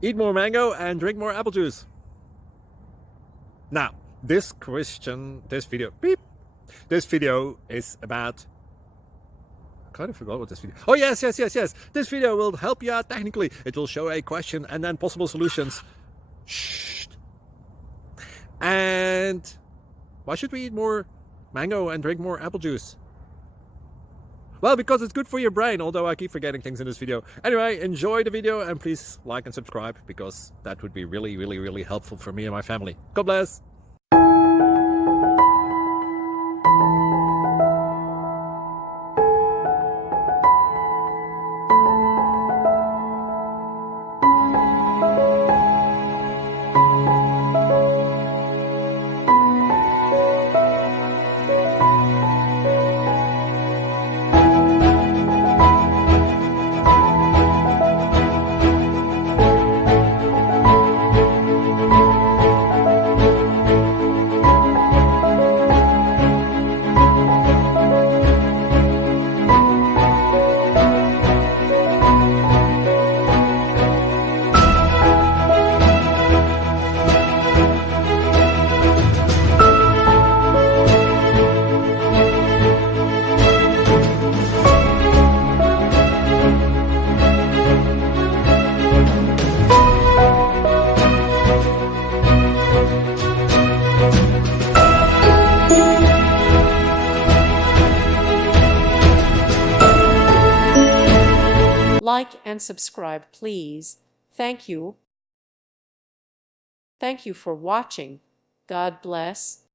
Eat more mango and drink more apple juice. Now, this video is about, I kind of forgot what this video. Oh, yes. This video will help you out technically. It will show a question and then possible solutions. Shh. And why should we eat more mango and drink more apple juice? Well, because it's good for your brain, although I keep forgetting things in this video. Anyway, enjoy the video and please like and subscribe, because that would be really helpful for me and my family. God bless. Like and subscribe, please. Thank you. Thank you for watching. God bless.